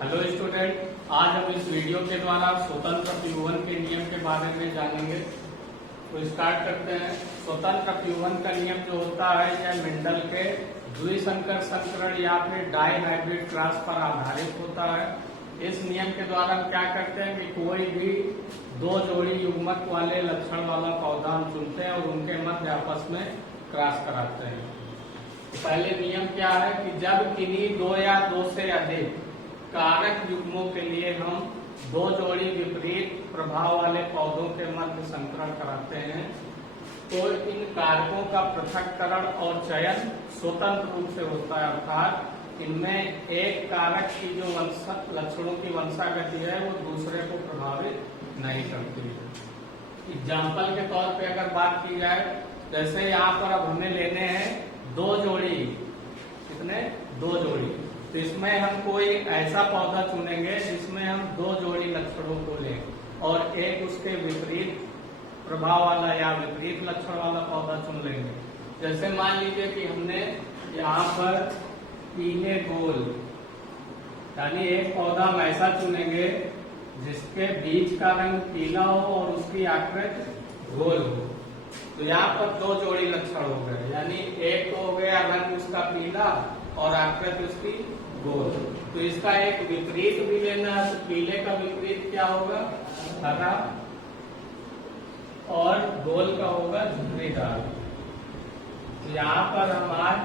Hello student, आज हम इस वीडियो के द्वारा स्वतंत्र व्युत्पन्न के नियम के बारे में जानेंगे। तो स्टार्ट करते हैं। स्वतंत्र व्युत्पन्न का नियम जो होता है यह मेंडल के द्विसंकर संकरण या फिर डाई हाइब्रिड क्रॉस पर आधारित होता है। इस नियम के द्वारा हम क्या करते हैं कि कोई भी दो जोड़ी युग्मक वाले लक्षण वाला पौधा हम चुनते हैं और उनके मध्य आपस में क्रॉस कराते हैं। पहले नियम क्या है कि जब किन्हीं दो या दो से अधिक कारक युग्मों के लिए हम दो जोड़ी विपरीत प्रभाव वाले पौधों के मध्य संकरण कराते हैं तो इन कारकों का पृथक्करण और चयन स्वतंत्र रूप से होता है, अर्थात इनमें एक कारक की जो लक्षणों की वंशागति है वो दूसरे को प्रभावित नहीं करती है। एग्जाम्पल के तौर पे अगर बात की जाए, जैसे यहाँ पर अब हमें लेने हैं दो जोड़ी, कितने? दो जोड़ी। तो इसमें हम कोई ऐसा पौधा चुनेंगे जिसमें हम दो जोड़ी लक्षणों को लें और एक उसके विपरीत प्रभाव वाला या विपरीत लक्षण वाला पौधा चुन लेंगे। जैसे मान लीजिए कि हमने यहाँ पर पीले गोल, यानी एक पौधा हम ऐसा चुनेंगे जिसके बीज का रंग पीला हो और उसकी आकृति गोल हो। तो यहाँ पर दो जोड़ी लक्षण हो गए, यानी एक तो हो गया रंग उसका पीला और आकृति उसकी गोल। तो इसका एक विपरीत भी लेना है, तो पीले का विपरीत क्या होगा? हरा, और गोल का होगा झुर्रीदार। तो यहाँ पर हम आज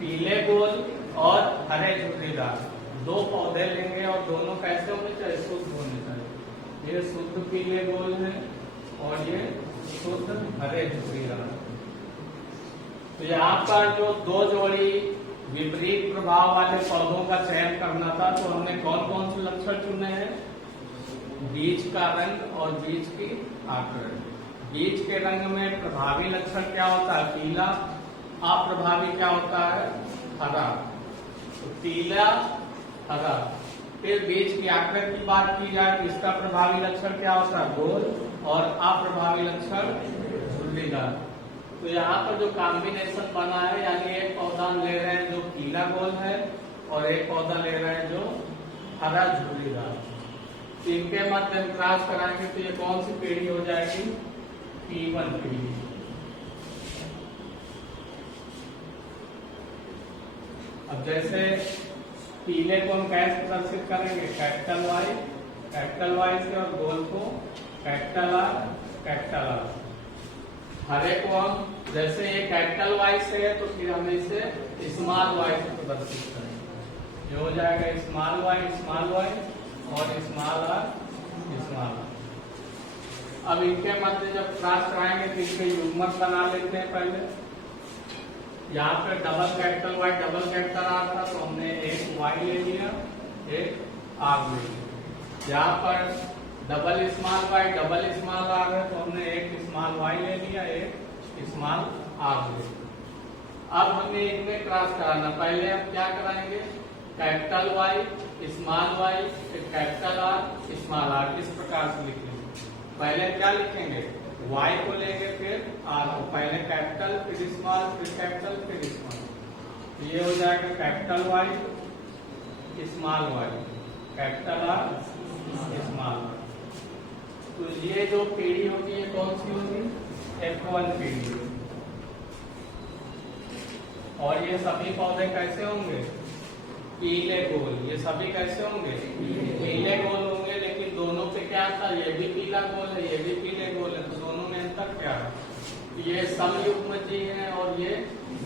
पीले गोल और हरे झुर्रीदार दो पौधे लेंगे और दोनों कैसे होने चाहिए? शुद्ध होने चाहिए। ये शुद्ध पीले गोल है और ये शुद्ध हरे झुर्रीदार। तो यहाँ पर जो दो जोड़ी विपरीत प्रभाव वाले पौधों का चयन करना था, तो हमने कौन कौन से लक्षण चुने हैं? बीज का रंग और बीज की आकृति। बीज के रंग में प्रभावी लक्षण क्या होता है? पीला। अप्रभावी क्या होता है? हरा। तो पीला, हरा। फिर बीज की आकृति की बात की जाए तो इसका प्रभावी लक्षण क्या होता है? गोल, और अप्रभावी लक्षण झुर्रीदार। तो यहाँ पर जो कॉम्बिनेशन बना है, यानी एक पौधा ले रहे हैं जो पीला गोल है और एक पौधा ले रहे हैं जो हरा झुर्रीदार। तो इनके मध्य हम क्रॉस कराएंगे तो ये कौन सी पीढ़ी हो जाएगी? P1 पीढ़ी। अब जैसे पीले को हम कैसे प्रदर्शित करेंगे? कैपिटल वाई से, और गोल को कैपिटल आर। हरे को हम, जैसे ये कैपिटल वाई से है तो फिर हम इसे स्मॉल वाई से प्रदर्शित करेंगे। ये हो जाएगा स्मॉल वाई और स्मॉल आर। अब इनके मध्य जब क्रॉस कराएंगे तो इनके युग्मक बना लेते हैं। पहले यहाँ पे double capital Y double capital R था तो हमने एक वाई ले लिया, एक आर ले लिया। यहाँ पर double small Y double small R है तो हमने एक स्मॉल वाई ले लिया, एक स्मॉल आर ले लिया। अब हमें इनमें क्रॉस कराना, पहले हम क्या कराएंगे? कैपिटल वाई, स्मॉल वाई, फिर कैपिटल आर, स्मॉल आर, इस प्रकार से लिखेंगे। पहले क्या लिखेंगे? वाई को लेंगे फिर आर को, पहले कैपिटल फिर स्मॉल फिर कैपिटल फिर स्मॉल। ये हो जाएगा capital Y small Y, capital R small R. तो ये जो पीढ़ी होगी ये कौन सी होगी? F1 पीढ़ी। और ये सभी पौधे कैसे होंगे? पीले गोल। ये सभी कैसे होंगे? पीले गोल होंगे, लेकिन दोनों पे क्या था? ये भी पीला गोल है, ये भी पीले गोल है, तो दोनों में अंतर क्या है? ये समयुग्मजी है और ये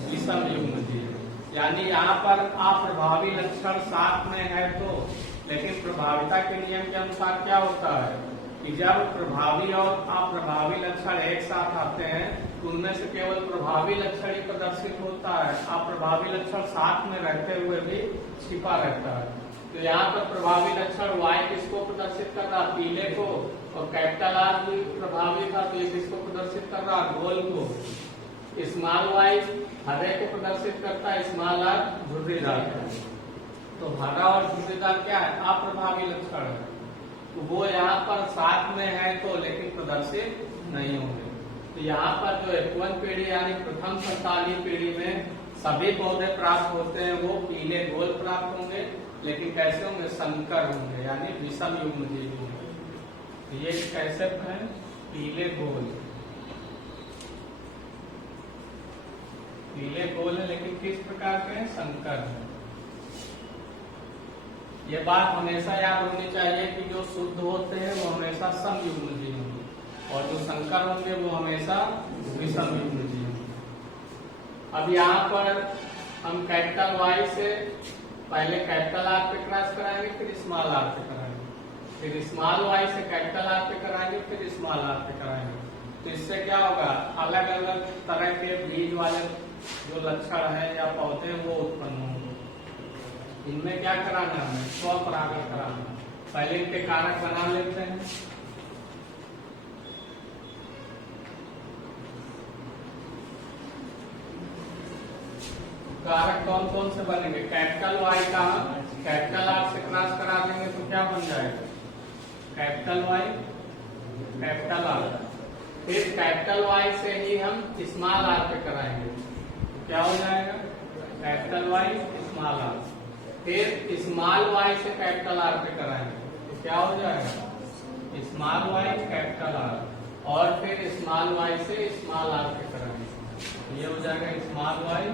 विषमयुग्मजी है। यानी यहाँ पर अप्रभावी लक्षण साथ में है तो, लेकिन प्रभाविता के नियम के अनुसार क्या होता है कि जब प्रभावी और अप्रभावी लक्षण एक साथ आते हैं तो उनमें से केवल प्रभावी लक्षण ही प्रदर्शित होता है, अप्रभावी लक्षण साथ में रहते हुए भी छिपा रहता है। तो यहाँ पर प्रभावी लक्षण वाई किसको प्रदर्शित कर रहा? पीले को, और कैपिटल आर भी प्रभावी था तो ये किसको प्रदर्शित कर रहा? गोल को। स्मॉल वाई हरे को प्रदर्शित करता है, स्मॉल आर झुर्रीदार। तो हरा और झुर्रीदार क्या है? अप्रभावी लक्षण है, तो वो यहाँ पर साथ में है तो लेकिन प्रदर्शित नहीं होंगे। तो यहाँ पर जो F1 पीढ़ी यानी प्रथम संतानीय पीढ़ी में सभी पौधे प्राप्त होते हैं वो पीले गोल प्राप्त होंगे, लेकिन कैसे होंगे? संकर होंगे यानी विषम युग्मजीवी होंगे। तो ये कैसे है? पीले गोल, पीले गोल है लेकिन किस प्रकार के हैं? संकर है। ये बात हमेशा याद होनी चाहिए कि जो शुद्ध होते हैं वो हमेशा समयुग्मजीवी होंगे और जो संकर होंगे वो हमेशा विषम युग्मजीवी होंगे। अब यहाँ पर हम कैपिटल वाई से पहले कैपिटल आर पे क्रॉस कराएंगे, फिर स्मॉल आर पे कराएंगे, फिर स्मॉल वाई से कैपिटल आर पे कराएंगे, फिर स्मॉल आर पे कराएंगे। तो इससे क्या होगा? अलग अलग तरह के बीज वाले जो लक्षण है या पौधे वो उत्पन्न होंगे। इनमें क्या कराना है? हमें स्वपरागण कराना। पहले इनके कारक बना लेते हैं। कारक कौन कौन से बनेंगे? कैपिटल वाई का कैपिटल आर से क्रॉस करा देंगे तो क्या बन जाएगा? Capital Y capital R. फिर कैपिटल वाई से ही हम स्मॉल आर पे कराएंगे तो क्या हो जाएगा? Capital Y small R. फिर स्मॉल वाई से कैपिटल आर पे कराएंगे तो क्या हो जाएगा? Small Y capital R. और फिर स्मॉल वाई से स्मॉल आर पे कराएंगे, ये हो जाएगा स्मॉल वाई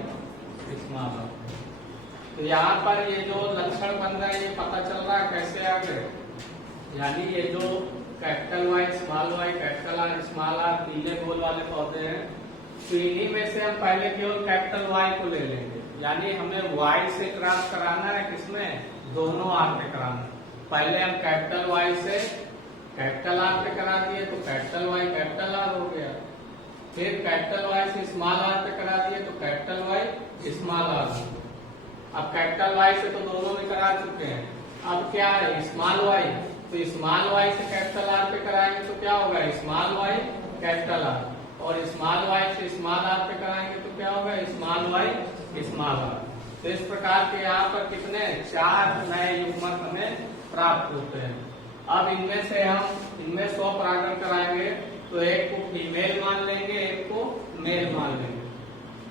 स्मॉल आर। तो यहाँ पर ये जो लक्षण बन रहा है ये पता चल रहा है कैसे आ गए? यानी ये जो capital Y small Y capital R small R पीले गोल वाले पौधे हैं, तो इन्हीं में से हम पहले केवल कैपिटल वाई को ले लेंगे। यानी हमें वाई से क्रॉस कराना है, किसमें? दोनों आर पे कराना। पहले हम कैपिटल वाई से कैपिटल आर पे करा दिए तो कैपिटल वाई कैपिटल आर हो गया। फिर कैपिटल वाई से स्मॉल आर पे करा दिए तो कैपिटल वाई स्मॉल आर हो गया। अब कैपिटल वाई से तो दोनों में करा चुके हैं, अब क्या है? Small Y. तो स्मॉल वाई से कैपिटल आर पे कराएंगे तो क्या होगा? Small Y capital R. और स्मॉल वाई से स्मॉल आर पे कराएंगे तो क्या होगा? Small Y small R. तो इस प्रकार के यहाँ पर कितने 4 नए युग्मक हमें प्राप्त होते हैं। अब इनमें से हम इनमें स्वपरागण कराएंगे तो एक को फीमेल मान लेंगे, एक को मेल मान लेंगे।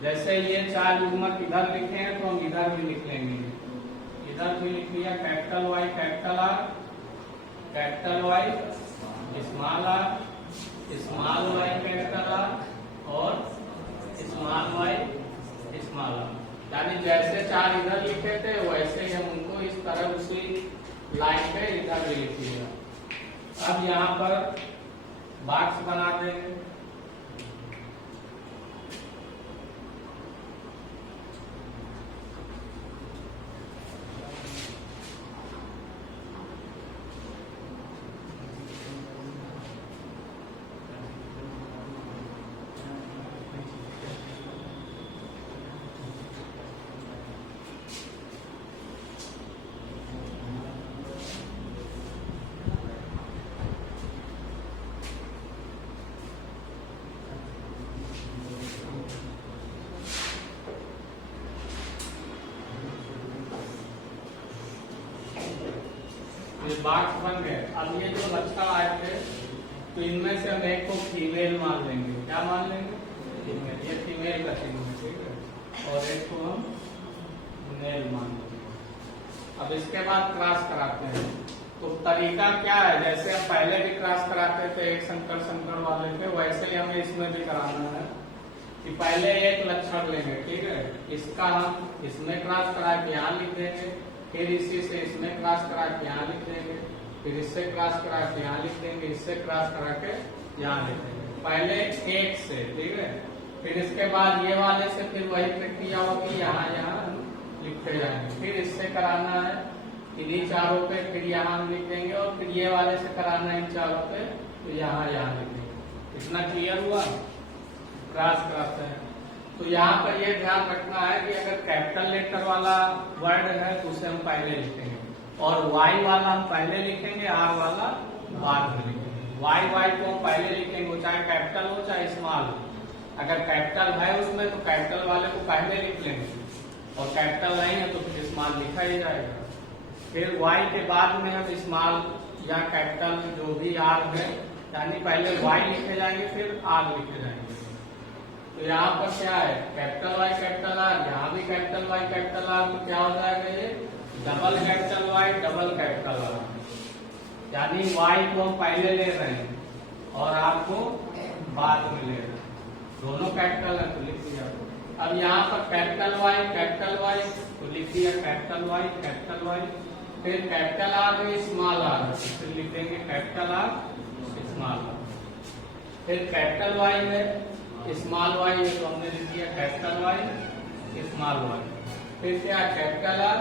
जैसे ये 4 युग्मक इधर लिखे हैं तो हम इधर भी लिख लेंगे। इधर भी लिख लिया capital Y capital R, capital Y small R, small Y capital R और स्मॉल वाई स्मॉल आर। यानी जैसे 4 इधर लिखे थे वैसे ही हम उनको इस तरह उसी लाइन पे इधर भी लिख लिया। अब यहाँ पर बॉक्स बना देंगे। ये बॉक्स बन गए। अब ये जो लक्षण आए थे तो इनमें से हम एक को फीमेल मान लेंगे। क्या मान लेंगे? फीमेल। ये फीमेल का चिन्ह है, ठीक है। और एक को हम मेल मान लेंगे। अब इसके बाद क्रॉस कराते हैं। तो तरीका क्या है? जैसे हम पहले भी क्रॉस कराते थे एक संकर संकर वाले पे, वैसे ही हमें इसमें भी कराना है कि पहले एक लक्षण लेंगे, ठीक है। इसका हम इसमें क्रॉस करा के यहाँ लिख देंगे, फिर इसी से इसमें क्रॉस करा के यहाँ लिख देंगे, फिर इससे क्रॉस करा के यहाँ लिख देंगे, इससे क्रॉस करा के यहाँ लिख देंगे। पहले एक से, ठीक है। फिर इसके बाद ये वाले से फिर वही प्रक्रिया होगी, यहाँ यहाँ लिखते जाएंगे। फिर इससे कराना है इन्हीं चारों पे, फिर यहाँ लिख देंगे, और फिर ये वाले से कराना है इन चारों पे, तो यहाँ यहाँ लिख देंगे। इतना क्लियर हुआ? क्रॉस कराते हैं तो यहाँ पर ये ध्यान रखना है कि अगर कैपिटल लेटर वाला वर्ड है तो उसे हम पहले लिखेंगे, और वाई वाला हम पहले लिखेंगे, आर वाला बाद में लिखेंगे। वाई वाई को हम पहले लिखेंगे, चाहे कैपिटल हो चाहे स्मॉल हो। अगर कैपिटल है उसमें तो कैपिटल वाले को पहले लिख लेंगे, और कैपिटल नहीं है तो फिर स्मॉल लिखा ही जाएगा। फिर वाई के बाद में हम स्मॉल या कैपिटल जो भी आर है यानी पहले y लिखे जाएंगे फिर r लिखे जाएंगे। तो यहाँ पर क्या है, कैपिटल Y कैपिटल R, यहाँ भी कैपिटल Y कैपिटल R, तो क्या हो जाएगा ये double capital Y double capital R, यानी y को हम पहले ले रहे हैं और r को बाद में ले रहे हैं, दोनों कैपिटल है तो लिख दिया। अब यहाँ पर कैपिटल Y तो लिख दिया कैपिटल Y, फिर कैपिटल R में स्मॉल r, फिर लिखेंगे कैपिटल R स्मॉल r, फिर कैपिटल Y में स्मॉल y है तो हमने लिख दिया कैपिटल Y स्मॉल y, फिर क्या capital R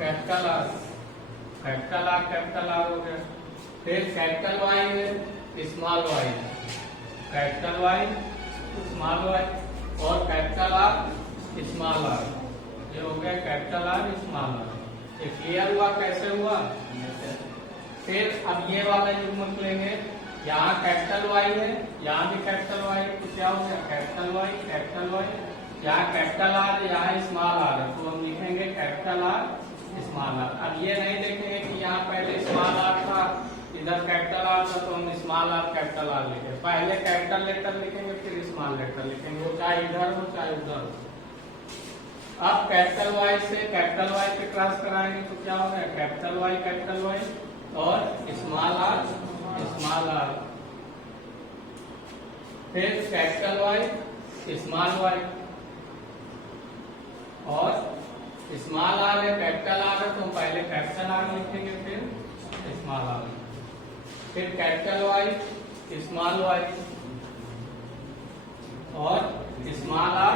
capital R capital R हो गया, फिर कैपिटल Y में small y capital Y small y और कैपिटल R स्मॉल r, ये हो गया कैपिटल R स्मॉल r। ये क्लियर हुआ कैसे हुआ। फिर अब ये वाला युग्मक लेंगे, यहाँ कैपिटल Y है, यहाँ भी कैपिटल Y है, तो क्या हो गया कैपिटल Y, यहाँ कैपिटल R, यहाँ स्मॉल r है, तो हम लिखेंगे कैपिटल R स्मॉल r। अब ये नहीं देखेंगे कि यहाँ पहले स्मॉल r था, इधर कैपिटल R था, तो हम स्मॉल r कैपिटल R लिखे, पहले कैपिटल लेटर लिखेंगे फिर स्मॉल लेटर लिखेंगे, वो चाहे इधर हो चाहे उधर हो। अब कैपिटल Y से कैपिटल Y पे क्रॉस कराएंगे तो क्या होगा कैपिटल Y और स्मॉल r, फिर कैपिटल Y स्मॉल y और स्मॉल r है, कैपिटल R है, तो पहले कैपिटल R लिखेंगे फिर स्मॉल r, फिर कैपिटल Y स्मॉल y और स्मॉल r,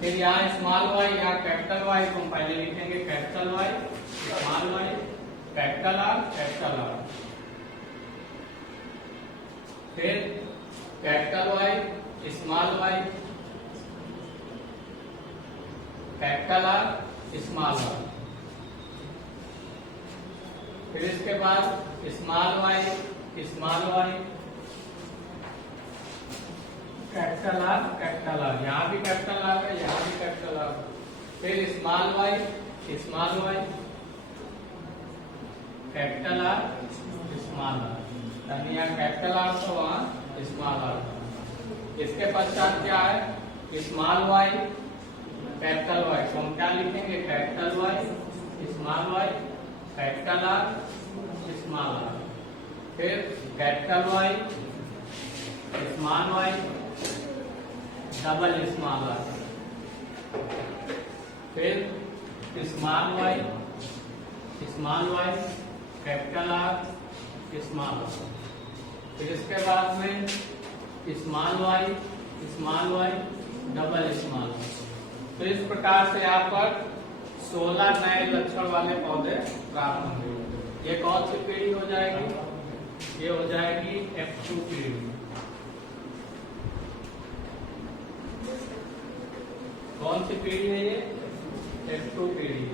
फिर यहाँ स्मॉल y यहाँ कैपिटल Y को हम पहले लिखेंगे capital Y small y capital R, फिर capital Y small y capital R small r, फिर इसके बाद स्मॉल y कैपिटल R, यहाँ भी कैपिटल R है, यहाँ भी कैपिटल R, फिर small y capital R small r, यानी यहाँ कैपिटल R तो वहाँ स्मॉल r। इसके पश्चात क्या है स्मॉल y कैपिटल Y, तो हम क्या लिखेंगे capital Y small y capital R small r, फिर capital Y small y double small r, फिर small y capital R small r, फिर इसके बाद में small y double small r। तो इस प्रकार से यहाँ पर 16 नए लक्षण वाले पौधे प्राप्त होंगे। ये कौन सी पीढ़ी हो जाएगी, ये हो जाएगी F2 पीढ़ी। कौन सी पीढ़ी है ये F2 पीढ़ी।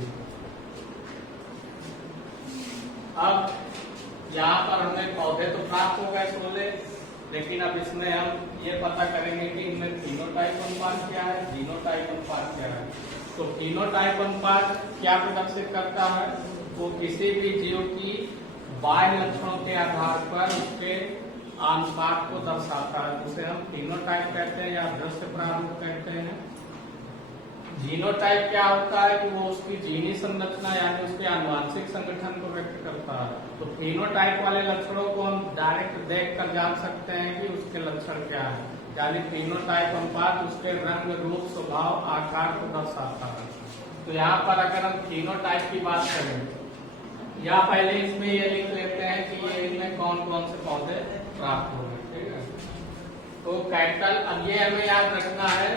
अब यहाँ पर हमें पौधे तो प्राप्त हो गए 16, लेकिन अब इसमें हम ये पता करेंगे कि इनमें फिनोटाइप अनुपात क्या है, जीनोटाइप अनुपात क्या है। तो फिनोटाइप अनुपात क्या प्रदर्शित करता है, वो किसी भी जीव की बाह्य लक्षणों के आधार पर उसके अनुपात को दर्शाता है, उसे हम फिनोटाइप कहते हैं या दृश्य प्रारूप कहते हैं। जीनोटाइप क्या होता है कि वो उसकी जीनी संरचना यानी उसके आनुवांशिक संगठन को व्यक्त करता है। तो फिनोटाइप वाले लक्षणों को हम डायरेक्ट देखकर जान सकते हैं कि उसके लक्षण क्या है, यानी फिनोटाइप अनुपात उसके रंग, रूप, स्वभाव, आकार को दर्शाता है। तो यहाँ पर अगर हम फिनोटाइप की बात करें या पहले इसमें ये लिख लेते हैं कि ये इनमें कौन कौन से पौधे प्राप्त हो गए, ठीक है। तो कैपिटल, अब ये हमें याद रखना है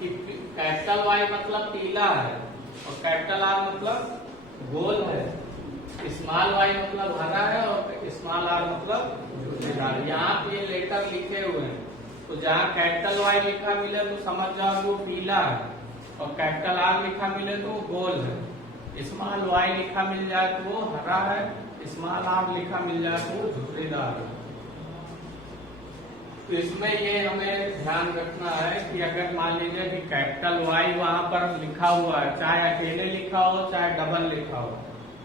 कि कैपिटल Y मतलब पीला है और कैपिटल R मतलब गोल है, स्मॉल y मतलब हरा है और स्मॉल r मतलब झुर्रीदार। यहाँ पे ये लेटर लिखे हुए हैं, तो जहाँ कैपिटल Y लिखा मिले तो समझ जाओ वो पीला है और कैपिटल R लिखा मिले तो वो गोल है। स्मॉल y लिखा मिल जाए तो वो हरा है, स्मॉल r लिखा मिल जाए तो वो झुर्रीदार है। तो इसमें ये हमें ध्यान रखना है कि अगर मान लीजिए कि कैपिटल Y वहां पर लिखा हुआ है, चाहे अकेले लिखा हो चाहे डबल लिखा हो,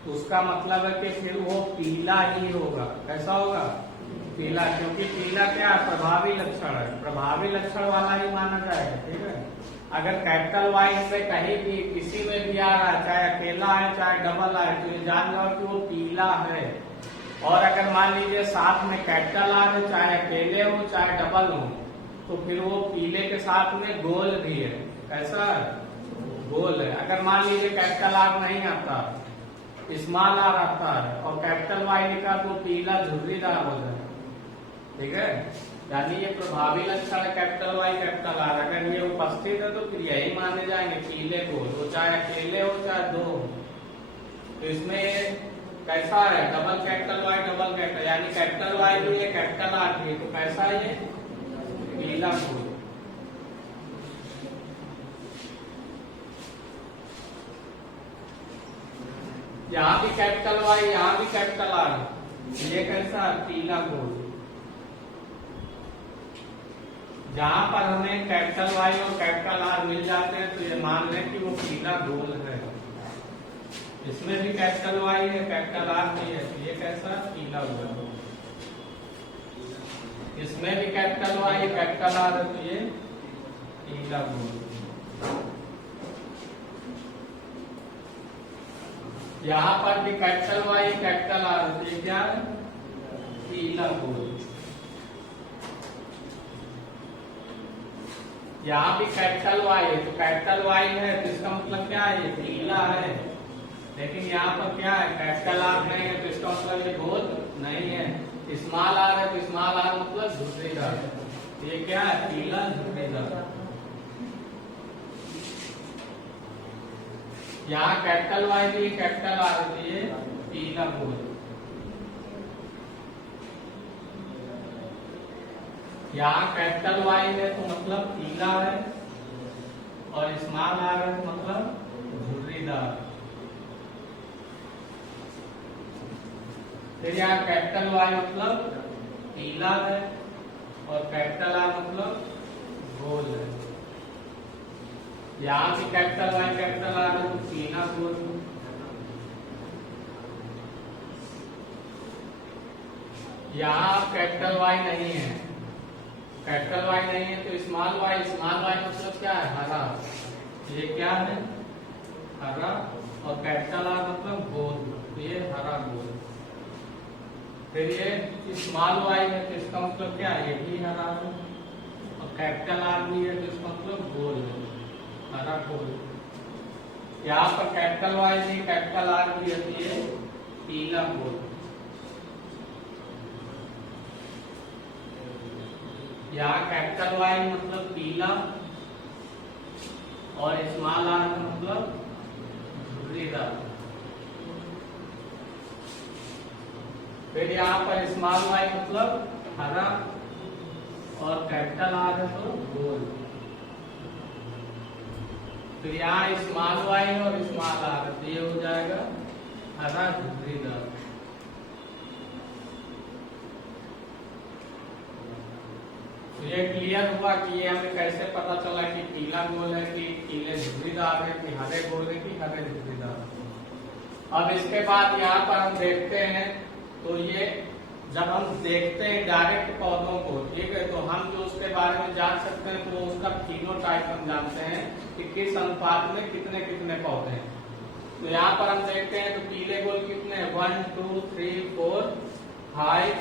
तो उसका मतलब है कि फिर वो पीला ही होगा। कैसा होगा? पीला, क्योंकि पीला क्या है? प्रभावी लक्षण है, प्रभावी लक्षण वाला ही माना जाएगा। ठीक है, अगर कैपिटल वाई में कहीं भी किसी में भी आ रहा है, चाहे अकेला है चाहे डबल है, तो ये जान लो कि वो पीला है। और अगर मान लीजिए साथ में कैपिटल आर है, चाहे अकेले हो चाहे डबल हो, तो फिर वो पीले के साथ में गोल भी है। कैसा है? गोल है। अगर मान लीजिए कैपिटल आर नहीं आता, स्मॉल आर आता है और कैपिटल वाई लिखा, तो पीला झुर्रीदार हो जाए। ठीक है, यानी ये प्रभावी लक्षण है कैपिटल वाई कैपिटल आर। अगर ये उपस्थित है तो फिर यही माने जाएंगे पीले गोल, वो चाहे अकेले हो चाहे दो हो। तो इसमें कैसा है? Double capital Y double capital, यानी कैपिटल वाई भी है कैपिटल आर भी है, तो कैसा है? ये पीला गोल। यहाँ भी कैपिटल वाई, यहाँ भी कैपिटल आर, ये कैसा? पीला गोल। जहां पर हमें कैपिटल वाई और कैपिटल आर मिल जाते हैं तो ये मान लें कि वो पीला गोल है। इसमें भी कैपिटल वाई है कैपिटल आर भी है, तो ये कैसा? पीला गोल। इसमें भी कैपिटल वाई कैपिटल आर है, तो ये पीला गोल। यहाँ पर भी कैपिटल वाई कैपिटल आर है, तो ये क्या है? पीला गोल। यहाँ भी कैपिटल वाई है, तो कैपिटल वाई है तो इसका मतलब क्या है? ये पीला है। लेकिन यहाँ पर क्या है? कैपिटल आर नहीं है, तो इसका मतलब ये गोल नहीं है। स्मॉल आर है तो स्मॉल आर मतलब झुर्रीदार। ये क्या है? पीला झुर्रीदार। यहाँ कैपिटल वाई भी कैपिटल आर है, ये पीला गोल। यहाँ कैपिटल वाई है तो मतलब पीला है, और स्मॉल आर है तो मतलब झुर्रीदार। फिर यहाँ कैपिटल वाई मतलब पीला है और कैपिटल आर मतलब गोल है। यहाँ भी कैपिटल वाई कैपिटल आर है तो पीला गोल। यहाँ कैपिटल वाई नहीं है, कैपिटल वाई नहीं है तो स्मॉल वाई मतलब क्या है? हरा। ये क्या है? हरा। और कैपिटल आर मतलब गोल, तो ये हरा गोल। फिर ये स्मॉल वाई है तो इसका मतलब क्या है? ये भी हरा है। और कैपिटल आर भी है तो इसका मतलब गोल है, हरा गोल। यहाँ पर कैपिटल वाई भी कैपिटल आर भी है, तो ये पीला गोल। यहाँ कैपिटल वाई मतलब पीला और स्मॉल आर मतलब झुर्रीदार। फिर यहाँ पर स्मॉल वाई मतलब हरा और कैपिटल आर है तो गोल। फिर यहाँ स्मॉल वाई और स्मॉल आर है, तो ये हो जाएगा हरा झुर्रीदार। तो ये क्लियर हुआ कि ये हमें कैसे पता चला कि पीला गोल है कि पीले झुर्रीदार है कि हरे गोल है कि हरे झुर्रीदार। अब इसके बाद यहाँ पर हम देखते हैं, तो ये जब हम देखते हैं डायरेक्ट पौधों को, ठीक है, तो हम जो उसके बारे में जान सकते हैं तो उसका फिनोटाइप हम जानते हैं कि किस अनुपात में कितने कितने पौधे हैं। तो यहाँ पर हम देखते हैं तो पीले गोल कितने? 1 2 3 4 5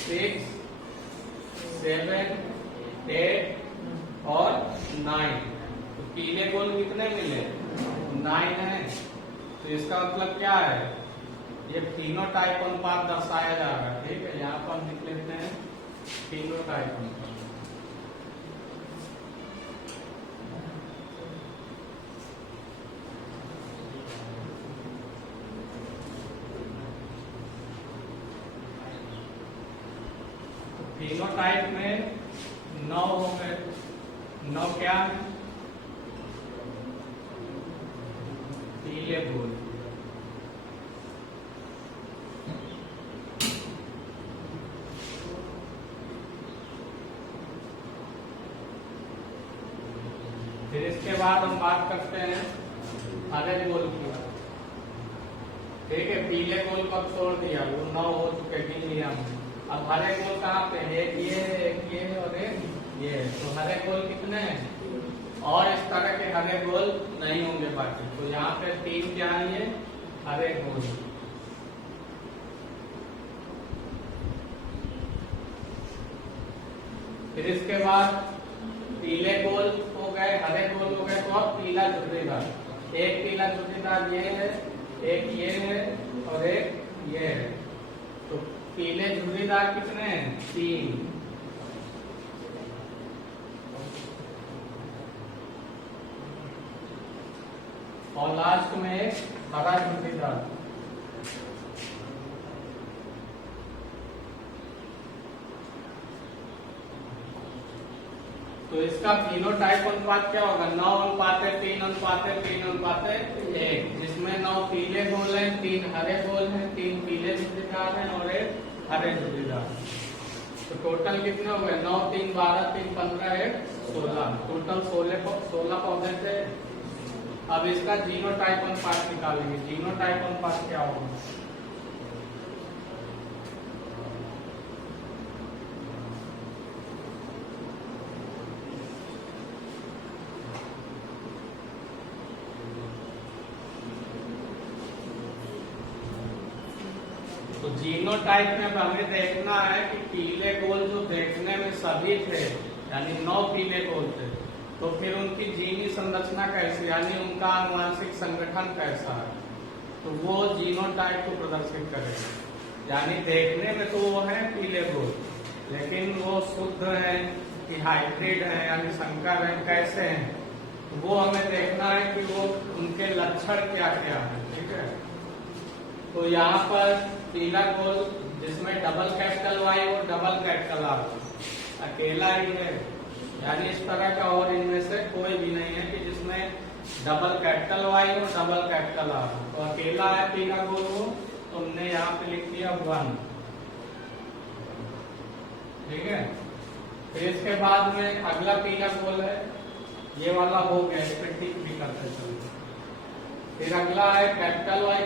6 7 8 और 9। तो पीले गोल कितने मिले? 9 है। तो इसका मतलब क्या है? ये फिनोटाइप अनुपात दर्शाया जा रहा है। ठीक है, यहाँ पर हम लिख लेते हैं फिनोटाइप अनुपात। फिनोटाइप में 9 हो गए। 9 क्या है? पीले गोल। फिर इसके बाद हम बात करते हैं हरे गोल की। ठीक है, पीले गोल को अब छोड़ दिया, वो 9 हो चुके, गिन लिया हमने। अब हरे गोल कहाँ पे है? एक ये है, एक ये है और एक ये है। तो हरे गोल कितने हैं? और इस तरह के हरे गोल नहीं होंगे बाकी। तो यहाँ पे 3 क्या है? ये हरे गोल। फिर इसके बाद पीले गोल हो गए, हरे गोल हो गए, तो अब पीला झुर्रीदार। एक पीला झुर्रीदार ये है, एक ये है और एक ये है। तो पीले झुर्रीदार कितने हैं? 3। और लास्ट में एक हरा झुर्रीदार। तो इसका फिनोटाइप अनुपात क्या होगा? 9:3:3:3:1, जिसमें 9 पीले गोल हैं, 3 हरे गोल हैं, 3 पीले झुर्रीदार हैं और एक हरे झुर्रीदार। तो टोटल कितने हो गए? 9 3 12 3 15 1 16, टोटल 16 पौधे थे। अब इसका जीनोटाइप अनुपात निकालेंगे। जीनोटाइप अनुपात क्या होगा? तो जीनोटाइप में हमें देखना है कि पीले गोल जो देखने में सभी थे, यानी 9 पीले गोल थे, तो फिर उनकी जीनी संरचना कैसी, यानी उनका आनुवंशिक संगठन कैसा है, तो वो जीनोटाइप को प्रदर्शित करेगा। यानी देखने में तो वो है पीले गोल, लेकिन वो शुद्ध है कि हाइब्रिड है, यानी संकर है, कैसे हैं, तो वो हमें देखना है कि वो उनके लक्षण क्या क्या है। ठीक है, तो यहाँ पर पीला गोल जिसमें डबल कैपिटल वाई और डबल कैपिटल आर अकेला ही है, यानी इस तरह का और इनमें से कोई भी नहीं है कि जिसमें डबल कैपिटल वाई और डबल कैपिटल आर। तो अकेला है पीला गोल वो, तो हमने यहाँ पे लिख दिया 1। ठीक है, फिर इसके बाद में अगला पीला गोल है, ये वाला हो गया, इस पे टिक भी करते चलते। फिर अगला है capital Y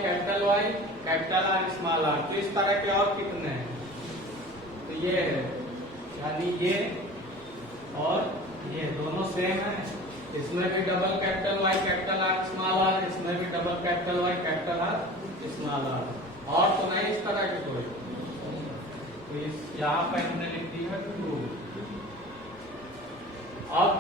capital R small R. तो इस तरह के और कितने हैं? तो ये है, यानी ये और ये दोनों सेम है। इसमें भी double capital Y capital R small R, इसमें भी double capital Y capital R small R. और तो नहीं इस तरह के कोई। तो इस यहाँ पे हमने लिख दी है 2। अब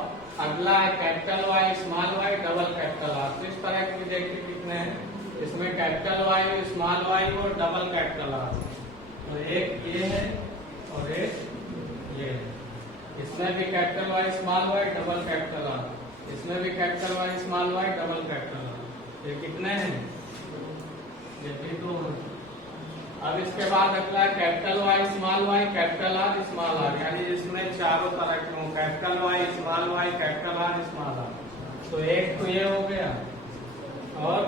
अगला है capital Y small Y double capital R. तो इस तरह के देखिए कितने हैं, इसमें कैपिटल वाई स्मॉल वाई और डबल कैपिटल आर। तो एक ये है और एक ये है। इसमें भी capital Y small Y double capital R, इसमें भी capital Y small Y double capital R. ये कितने हैं? ये भी 2 है। अब इसके बाद अगला है capital Y small Y capital R small R, यानी इसमें चारों तरह के हों, capital Y small Y capital R small R. तो एक तो ये हो गया और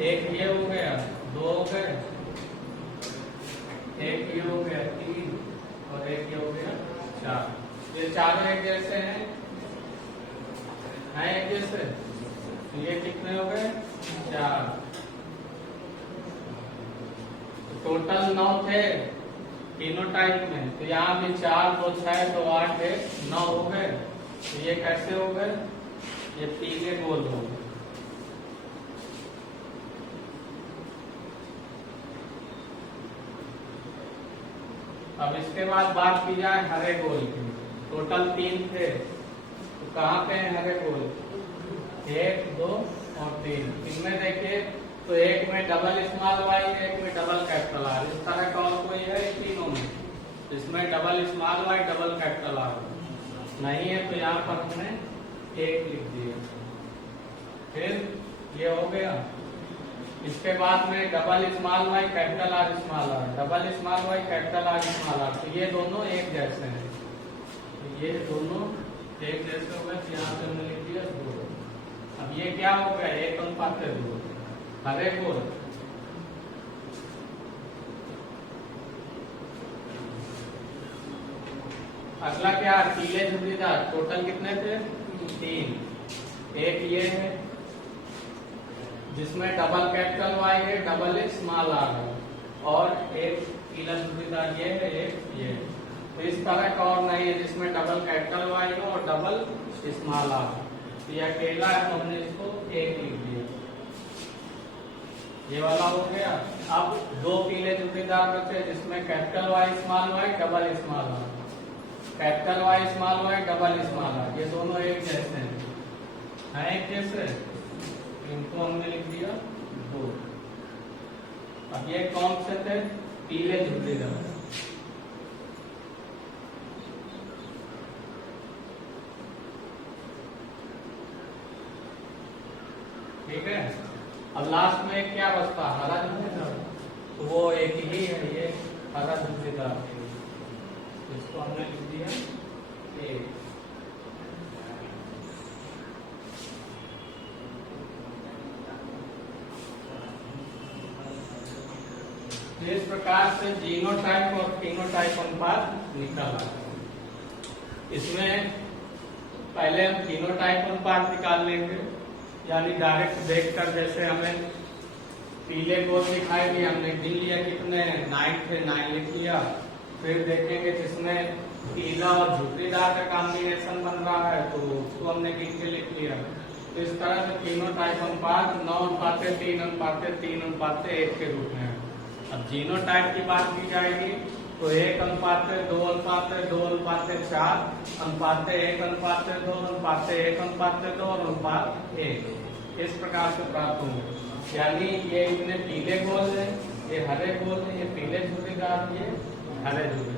एक ये हो गया, 2 हो गए, एक ये हो गया 3 और एक ये हो गया 4। ये चारों एक जैसे हैं एक जैसे। तो ये कितने हो गए? 4। तो टोटल 9 थे फिनोटाइप में। तो यहाँ भी 4 2 6 2 8 1 9 हो गए। तो ये कैसे हो गए? ये पीले गोल हो गए। अब इसके बाद बात की जाए हरे गोल की। टोटल 3 थे, तो कहाँ पे है हरे गोल? 1 2 और 3। इनमें देखिए, तो एक में डबल स्मॉल वाई, एक में डबल कैपिटल आर। इस तरह का और कोई है इन तीनों में? इसमें double small Y double capital R नहीं है, तो यहाँ पर हमने 1 लिख दिया। फिर ये हो गया। इसके बाद में double small Y capital R small R, double small Y capital R small R. तो ये दोनों एक जैसे हैं, तो ये दोनों एक जैसे हो गए। तो यहाँ पे हमने लिख दिया 2। अब ये क्या हो गया? 1:2 हरे गोल। अगला क्या है? पीले झुर्रीदार। टोटल कितने थे? 3। एक ये है, जिसमें डबल कैपिटल वाई है, डबल स्मॉल आर है, और एक पीला जुड़ीदार ये है, एक ये। तो इस तरह का और नहीं है जिसमें डबल कैपिटल वाई हो और डबल स्मॉल आर। तो ये अकेला है तो हमने इसको एक लिख दिया, ये वाला हो गया। अब दो पीले जुड़ीदार बचे जिसमें capital Y small Y double small R, capital Y small Y double small R, ये दोनों एक जैसे हैं एक जैसे, इनको हमने लिख दिया दो। अब ये कौन से थे? पीले जुड़ीदार। ठीक है। अब लास्ट में क्या बचता? हरा जुड़ीदार, तो वो एक ही है, ये हरा जुड़ीदार, इसको हमने लिख दिया एक। इस प्रकार से जीनोटाइप और फिनोटाइप अनुपात निकाला। इसमें पहले हम फिनोटाइप अनुपात निकाल लेंगे, यानी डायरेक्ट देखकर, जैसे हमें पीले गोल दिखाई दिए, हमने गिन लिया कितने 9 थे, 9 लिख लिया। फिर देखेंगे जिसमें पीला और झुर्रीदार का कॉम्बिनेशन बन रहा है तो उसको हमने गिन के लिख लिया। तो इस तरह से फिनोटाइप अनुपात 9:3:3:3:1 के रूप में है। अब जीनोटाइप की बात की जाएगी तो 1:2:2:2:4 1:1:2 और 1:1 इस प्रकार से प्राप्त होंगे। यानी ये इतने पीले गोल है, ये हरे गोल है, ये पीले झुर्रीदार, ये हरे झुर्री।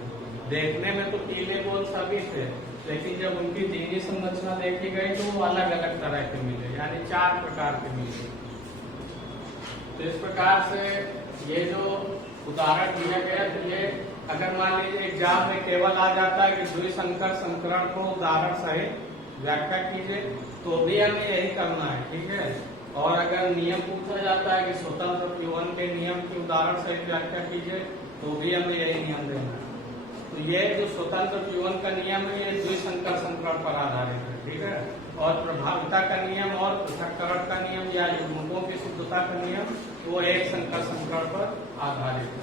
देखने में तो पीले गोल सभी थे, लेकिन जब उनकी जीनी संरचना देखी गई तो वो अलग अलग तरह के मिले, यानी 4 प्रकार के मिले। तो इस प्रकार से ये जो उदाहरण दिया गया, तो ये अगर मान लीजिए एग्जाम में केवल आ जाता है कि द्विसंकर संकरण को उदाहरण सहित व्याख्या कीजिए, तो भी हमें यही करना है। ठीक है। और अगर नियम पूछा जाता है कि स्वतंत्र प्यूवन के नियम की उदाहरण सहित व्याख्या कीजिए, तो भी हमें यही नियम देना है। तो ये जो स्वतंत्र प्यूवन का नियम है, ये द्विसंकर संकरण पर आधारित है। ठीक है। और प्रभाविता का नियम और पृथक्करण का नियम या युग्मकों की शुद्धता का नियम वो एक संकर संकरण पर आधारित है।